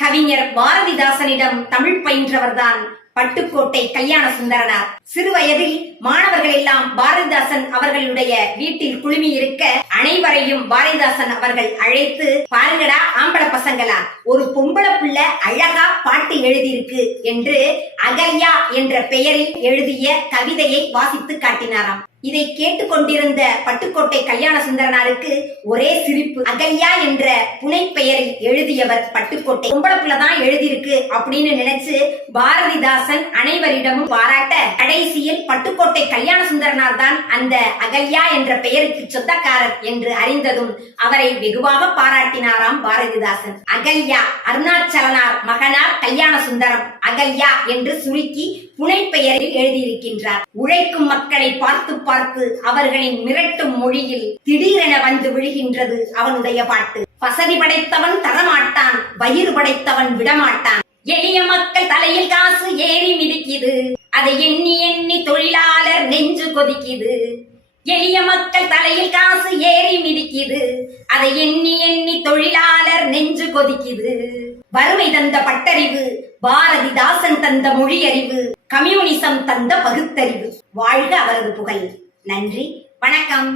கவிஞர் பாரதிதாசனிடம் தமிழ் பயின்றவர்தான் பட்டுக்கோட்டை கல்யாண சுந்தரனார். சிறு வயதில் மாணவர்கள் எல்லாம் பாரதிதாசன் அவர்களுடைய வீட்டில் குழுமி இருக்க அனைவரையும் பாரதிதாசன் அவர்கள் அழைத்து, பாருங்கடா ஆம்பளை பசங்களா, ஒரு பொம்பளை பிள்ளை அழகா பாட்டு எழுதியிருக்கு என்று அகல்யா என்ற பெயரில் எழுதிய கவிதையை வாசித்து காட்டினாராம். இதை கேட்டுக்கொண்டிருந்த பட்டுக்கோட்டை கல்யாண சுந்தரனாருக்கு ஒரே சிரிப்பு. அகல்யா என்ற புனை பெயரில் எழுதியவர் பட்டுக்கோட்டை, பொம்பளப்புலதான் எழுதியிருக்கு அப்படின்னு நினைச்சு பாரதிதாசன் அனைவரிடமும் பாராட்ட, கடைசியில் பட்டுக்கோட்டை கல்யாண சுந்தரனார் தான் அந்த அகல்யா என்ற பெயருக்கு சொந்தக்காரர் என்று அறிந்ததும் அவரை வெகுவாக பாராட்டினாராம் பாரதிதாசன். அகல்யா அருணாச்சலனார் மகனார் கல்யாண சுந்தரம் அகல்யா என்று சுருக்கி புனை பெயரில் எழுதியிருக்கின்றார். உழைக்கும் மக்களை பார்த்து பார்த்து அவர்களின் மிரட்டும் மொழியில் திடீரென வந்து விழுகின்றது அவனுடைய பாட்டு. வசதி படைத்தவன் தரமாட்டான், வயிறு படைத்தவன் விடமாட்டான். எளிய மக்கள் தலையில் காசு ஏறி மிதிக்குது, அதை எண்ணி எண்ணி தொழிலாளர் நெஞ்சு கொதிக்குது. எளிய மக்கள் தலையில் காசு ஏறி மிதிக்குது, அதை எண்ணி எண்ணி தொழிலாளர் நெஞ்சு கொதிக்குது. வறுமை தந்த பட்டறிவு, பாரதிதாசன் தந்த மொழியறிவு, கம்யூனிசம் தந்த பகுத்தறிவு. வாழ்க அவரது புகழ். நன்றி, வணக்கம்.